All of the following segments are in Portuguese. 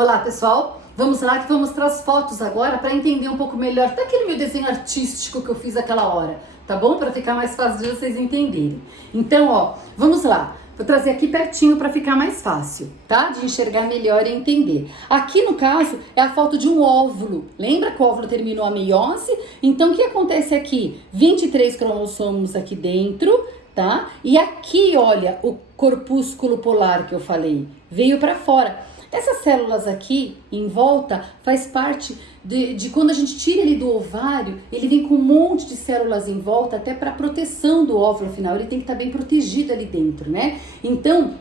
Olá, pessoal! Vamos lá que vou mostrar as fotos agora para entender um pouco melhor daquele meu desenho artístico que eu fiz aquela hora, tá bom? Para ficar mais fácil de vocês entenderem. Então, ó, vamos lá. Vou trazer aqui pertinho para ficar mais fácil, tá? De enxergar melhor e entender. Aqui, no caso, é a foto de um óvulo. Lembra que o óvulo terminou a meiose? Então, o que acontece aqui? 23 cromossomos aqui dentro, tá? E aqui, olha, o corpúsculo polar que eu falei, veio para fora. Essas células aqui, em volta, faz parte de quando a gente tira ele do ovário, ele vem com um monte de células em volta, até para proteção do óvulo final, ele tem que estar bem protegido ali dentro, né? Então,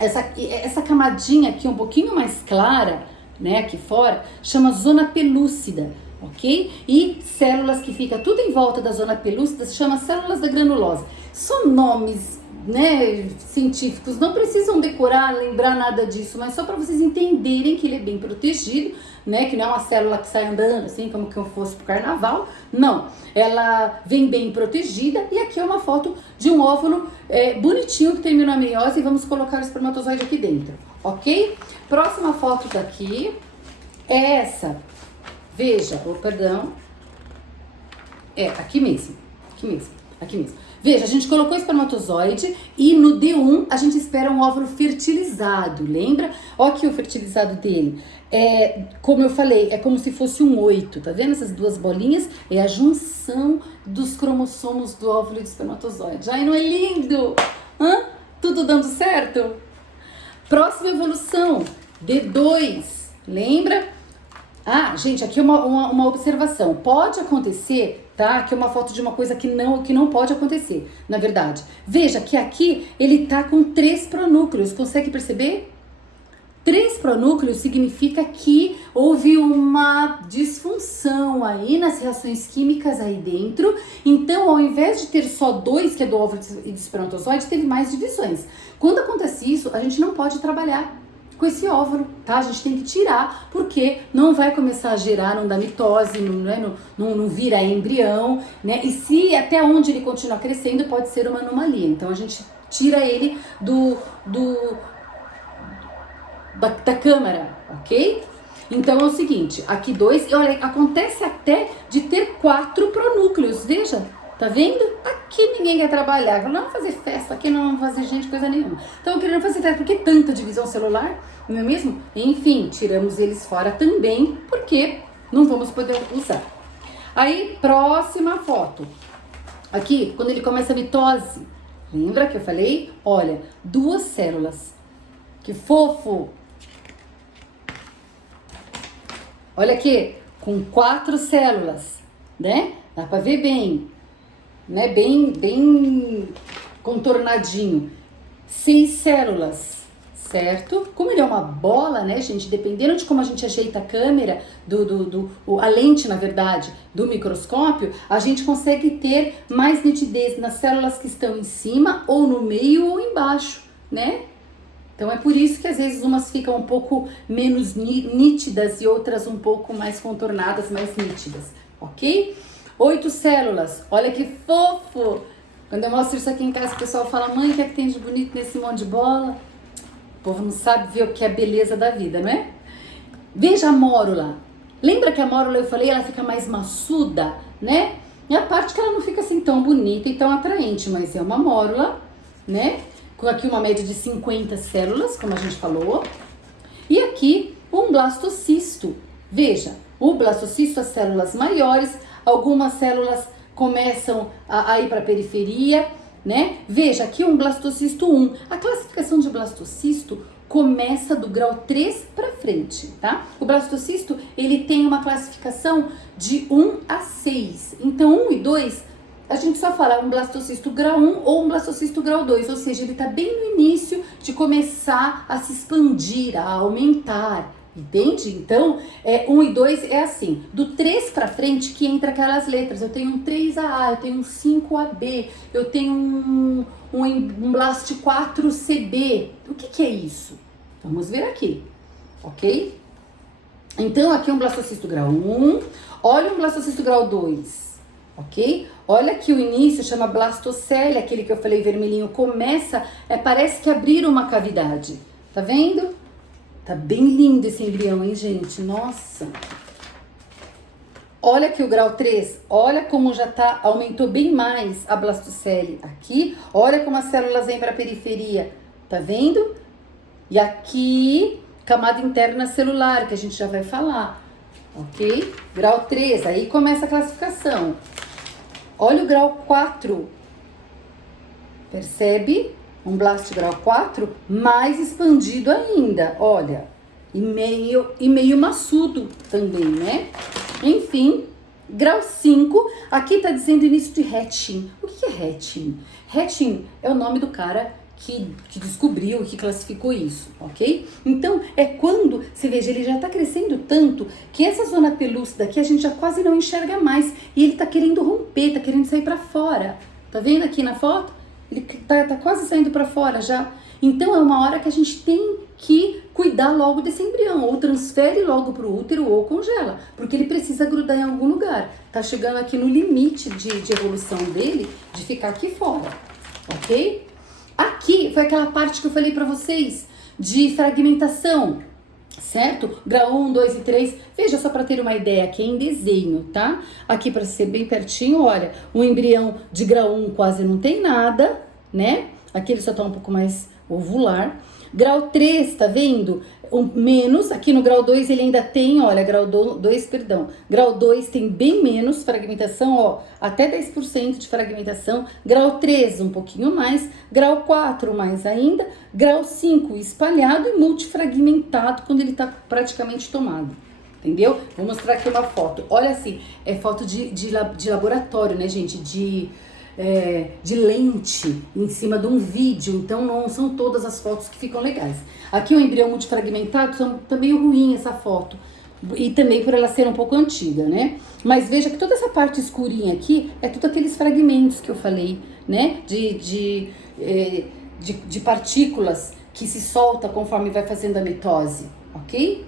essa camadinha aqui um pouquinho mais clara, né, aqui fora, chama zona pelúcida, ok? E células que ficam tudo em volta da zona pelúcida se chama células da granulose. São nomes, né, científicos, não precisam decorar, lembrar nada disso, mas só para vocês entenderem que ele é bem protegido, né, que não é uma célula que sai andando assim como que eu fosse pro carnaval, não, ela vem bem protegida. E aqui é uma foto de um óvulo bonitinho que terminou a meiose e vamos colocar o espermatozoide aqui dentro, ok? Próxima foto daqui é essa, veja, perdão, aqui mesmo, aqui mesmo. Veja, a gente colocou o espermatozoide e no D1 a gente espera um óvulo fertilizado, lembra? Olha aqui o fertilizado dele. Como eu falei, é como se fosse um 8, tá vendo? Essas duas bolinhas é a junção dos cromossomos do óvulo e do espermatozoide. Ai, não é lindo? Hã? Tudo dando certo? Próxima evolução, D2, lembra? Ah, gente, aqui uma observação. Pode acontecer, tá? Aqui é uma foto de uma coisa que não pode acontecer, na verdade. Veja que aqui ele tá com 3 pronúcleos. Consegue perceber? 3 pronúcleos significa que houve uma disfunção aí nas reações químicas aí dentro. Então, ao invés de ter só 2, que é do óvulo e do espermatozoide, teve mais divisões. Quando acontece isso, a gente não pode trabalhar com esse óvulo, tá? A gente tem que tirar, porque não vai começar a gerar, não dá mitose, não vira embrião, né? E se até onde ele continuar crescendo, pode ser uma anomalia. Então a gente tira ele da câmara, ok? Então é o seguinte, aqui 2, olha, acontece até de ter 4 pronúcleos, veja. Tá vendo? Aqui ninguém quer trabalhar. Não vamos fazer festa, aqui não vamos fazer gente, coisa nenhuma. Então, querendo fazer festa, por que tanta divisão celular? Não é mesmo? Enfim, tiramos eles fora também, porque não vamos poder usar. Aí, próxima foto. Aqui, quando ele começa a mitose, lembra que eu falei? Olha, 2 células. Que fofo! Olha aqui, com 4 células, né? Dá pra ver bem. Né, bem contornadinho. 6 células, certo? Como ele é uma bola, né, gente, dependendo de como a gente ajeita a câmera, a lente, na verdade, do microscópio, a gente consegue ter mais nitidez nas células que estão em cima, ou no meio, ou embaixo, né? Então é por isso que às vezes umas ficam um pouco menos nítidas e outras um pouco mais contornadas, mais nítidas, ok? 8 células, olha que fofo! Quando eu mostro isso aqui em casa, o pessoal fala: mãe, o que é que tem de bonito nesse monte de bola? O povo não sabe ver o que é a beleza da vida, não é? Veja a mórula. Lembra que a mórula, eu falei, ela fica mais maçuda, né? E a parte que ela não fica assim tão bonita e tão atraente, mas é uma mórula, né? Com aqui uma média de 50 células, como a gente falou. E aqui um blastocisto. Veja, o blastocisto, as células maiores, algumas células começam a ir para a periferia, né? Veja, aqui um blastocisto 1. A classificação de blastocisto começa do grau 3 para frente, tá? O blastocisto, ele tem uma classificação de 1 a 6. Então, 1 e 2, a gente só fala um blastocisto grau 1 ou um blastocisto grau 2, ou seja, ele está bem no início de começar a se expandir, a aumentar. Entende? Então, 1 e 2 é assim, do 3 para frente que entra aquelas letras. Eu tenho um 3AA, eu tenho um 5AB, eu tenho um Blast 4CB. O que é isso? Vamos ver aqui, ok? Então, aqui um blastocisto grau 1, olha um blastocisto grau 2, ok? Olha que o início chama blastocele, aquele que eu falei vermelhinho, começa, parece que abrir uma cavidade, tá vendo? Tá bem lindo esse embrião, hein, gente? Nossa! Olha aqui o grau 3, olha como já tá, aumentou bem mais a blastocele aqui. Olha como as células vêm para a periferia, tá vendo? E aqui, camada interna celular, que a gente já vai falar, ok? Grau 3, aí começa a classificação. Olha o grau 4, percebe? Um blasto grau 4 mais expandido ainda, olha. E meio maçudo também, né? Enfim, grau 5, aqui tá dizendo início de hatching. O que é hatching? Hatching é o nome do cara que descobriu e que classificou isso, ok? Então, é quando, você veja, ele já tá crescendo tanto que essa zona pelúcida aqui a gente já quase não enxerga mais. E ele tá querendo romper, tá querendo sair pra fora. Tá vendo aqui na foto? Ele tá quase saindo pra fora já. Então, é uma hora que a gente tem que cuidar logo desse embrião, ou transfere logo pro útero ou congela, porque ele precisa grudar em algum lugar. Tá chegando aqui no limite de evolução dele, de ficar aqui fora, ok? Aqui foi aquela parte que eu falei pra vocês, de fragmentação, certo? Grau 1, 2 e 3, veja só para ter uma ideia, aqui é em desenho, tá? Aqui para ser bem pertinho, olha, o embrião de grau 1 quase não tem nada, né? Aqui ele só tá um pouco mais ovular. Grau 3, tá vendo? Menos, aqui no grau 2 ele ainda tem, olha, grau 2, perdão. Grau 2 tem bem menos fragmentação, ó, até 10% de fragmentação. Grau 3, um pouquinho mais. Grau 4, mais ainda. Grau 5, espalhado e multifragmentado quando ele tá praticamente tomado. Entendeu? Vou mostrar aqui uma foto. Olha assim, é foto de laboratório, né, gente? De lente em cima de um vídeo, então não são todas as fotos que ficam legais. Aqui o embrião multifragmentado, tá meio ruim essa foto, e também por ela ser um pouco antiga, né? Mas veja que toda essa parte escurinha aqui é tudo aqueles fragmentos que eu falei, né? De partículas que se solta conforme vai fazendo a mitose, ok?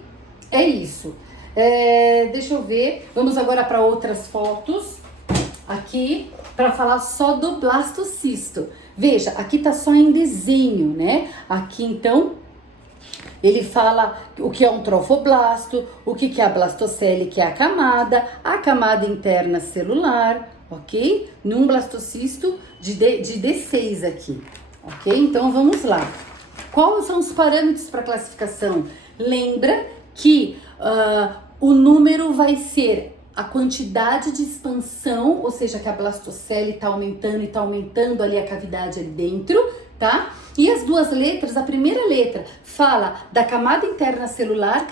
É isso. Deixa eu ver, vamos agora para outras fotos aqui, para falar só do blastocisto. Veja, aqui tá só em desenho, né? Aqui, então, ele fala o que é um trofoblasto, o que é a blastocele, que é a camada interna celular, ok? Num blastocisto de D6 aqui, ok? Então, vamos lá. Quais são os parâmetros para classificação? Lembra que o número vai ser a quantidade de expansão, ou seja, que a blastocele tá aumentando e tá aumentando ali a cavidade ali dentro, tá? E as duas letras, a primeira letra fala da camada interna celular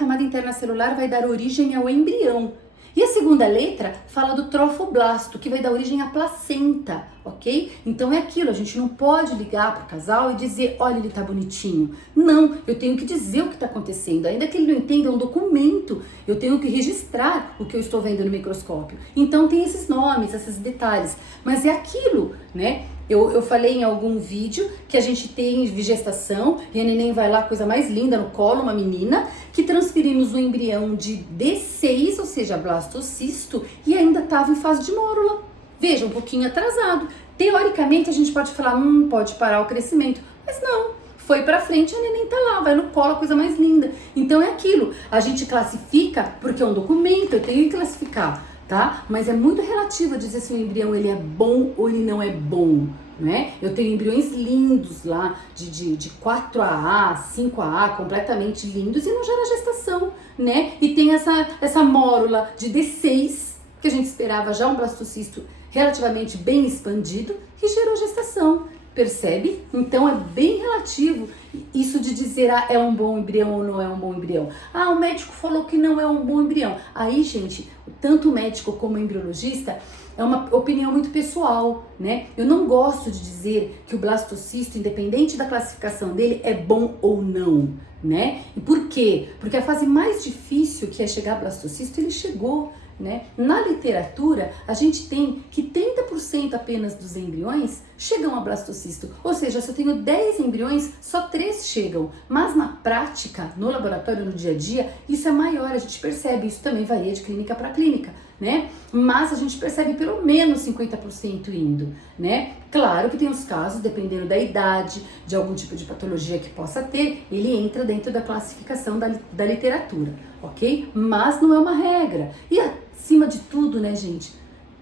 vai dar origem ao embrião. E a segunda letra fala do trofoblasto, que vai dar origem à placenta, ok? Então é aquilo, a gente não pode ligar pro casal e dizer, olha, ele tá bonitinho. Não, eu tenho que dizer o que tá acontecendo. Ainda que ele não entenda, é um documento. Eu tenho que registrar o que eu estou vendo no microscópio. Então tem esses nomes, esses detalhes. Mas é aquilo, né? Eu falei em algum vídeo que a gente tem gestação e a neném vai lá, coisa mais linda, no colo, uma menina, que transferimos o embrião de D6, ou seja, blastocisto, e ainda estava em fase de mórula. Veja, um pouquinho atrasado. Teoricamente, a gente pode falar, pode parar o crescimento, mas não. Foi pra frente, a neném tá lá, vai no colo, a coisa mais linda. Então é aquilo, a gente classifica porque é um documento, eu tenho que classificar, tá? Mas é muito relativo a dizer se o embrião ele é bom ou ele não é bom, né? Eu tenho embriões lindos lá, de 4AA, 5AA, completamente lindos e não gera gestação, né? E tem essa mórula de D6, que a gente esperava já um blastocisto relativamente bem expandido, que gerou gestação. Percebe? Então é bem relativo isso de dizer é um bom embrião ou não é um bom embrião. O médico falou que não é um bom embrião. Aí, gente, tanto o médico como o embriologista é uma opinião muito pessoal, né? Eu não gosto de dizer que o blastocisto, independente da classificação dele, é bom ou não, né? E por quê? Porque a fase mais difícil que é chegar ao blastocisto, ele chegou, né? Na literatura, a gente tem que 30% apenas dos embriões chegam a blastocisto. Ou seja, se eu tenho 10 embriões, só 3 chegam. Mas na prática, no laboratório, no dia a dia, isso é maior, a gente percebe. Isso também varia de clínica para clínica, né? Mas a gente percebe pelo menos 50% indo, né? Claro que tem os casos, dependendo da idade, de algum tipo de patologia que possa ter, ele entra dentro da classificação da literatura, ok? Mas não é uma regra. E acima de tudo, né, gente,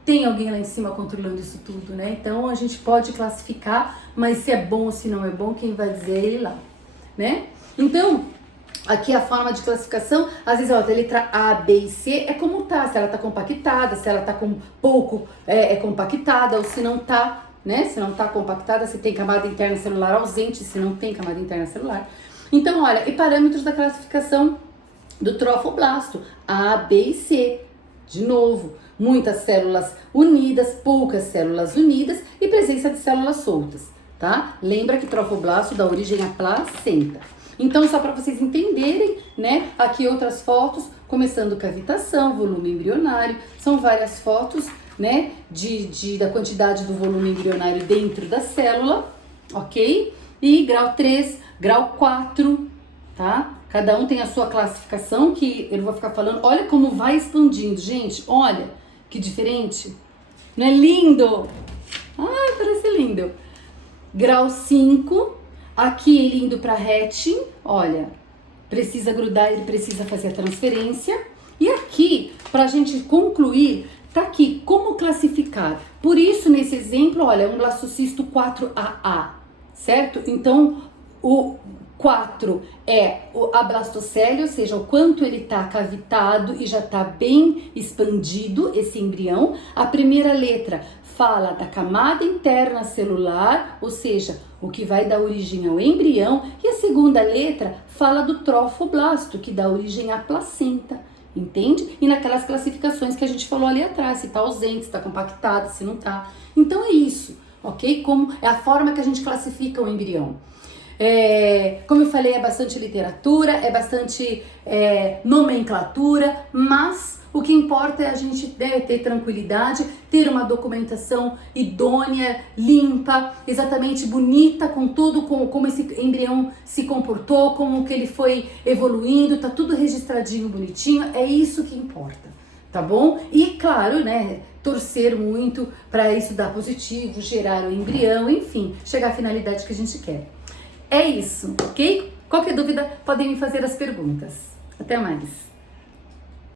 tem alguém lá em cima controlando isso tudo, né? Então a gente pode classificar, mas se é bom ou se não é bom, quem vai dizer é ele lá, né? Então, aqui a forma de classificação, às vezes, ó, a letra A, B e C é como tá, se ela tá compactada, se ela tá com pouco compactada, ou se não tá, né? Se não tá compactada, se tem camada interna celular ausente, se não tem camada interna celular. Então, olha, e parâmetros da classificação do trofoblasto, A, B e C. De novo, muitas células unidas, poucas células unidas e presença de células soltas, tá? Lembra que trofoblasto dá origem à placenta. Então, só para vocês entenderem, né? Aqui outras fotos, começando cavitação, volume embrionário, são várias fotos, né? Da quantidade do volume embrionário dentro da célula, ok? E grau 3, grau 4, tá? Cada um tem a sua classificação, que eu não vou ficar falando. Olha como vai expandindo, gente. Olha que diferente. Não é lindo? Ai, parece lindo. Grau 5. Aqui ele indo para hatching. Olha, precisa grudar, ele precisa fazer a transferência. E aqui, para a gente concluir, tá aqui como classificar. Por isso, nesse exemplo, olha, um blastocisto 4AA, certo? Então, o 4 é a blastocele, ou seja, o quanto ele está cavitado e já está bem expandido esse embrião. A primeira letra fala da camada interna celular, ou seja, o que vai dar origem ao embrião. E a segunda letra fala do trofoblasto, que dá origem à placenta, entende? E naquelas classificações que a gente falou ali atrás, se está ausente, se está compactado, se não está. Então é isso, ok? Como é a forma que a gente classifica o embrião. Como eu falei, é bastante literatura, é bastante nomenclatura, mas o que importa é a gente ter tranquilidade, ter uma documentação idônea, limpa, exatamente bonita, com tudo, como esse embrião se comportou, como que ele foi evoluindo, tá tudo registradinho, bonitinho, é isso que importa, tá bom? E claro, né, torcer muito para isso dar positivo, gerar o embrião, enfim, chegar à finalidade que a gente quer. É isso, ok? Qualquer dúvida, podem me fazer as perguntas. Até mais!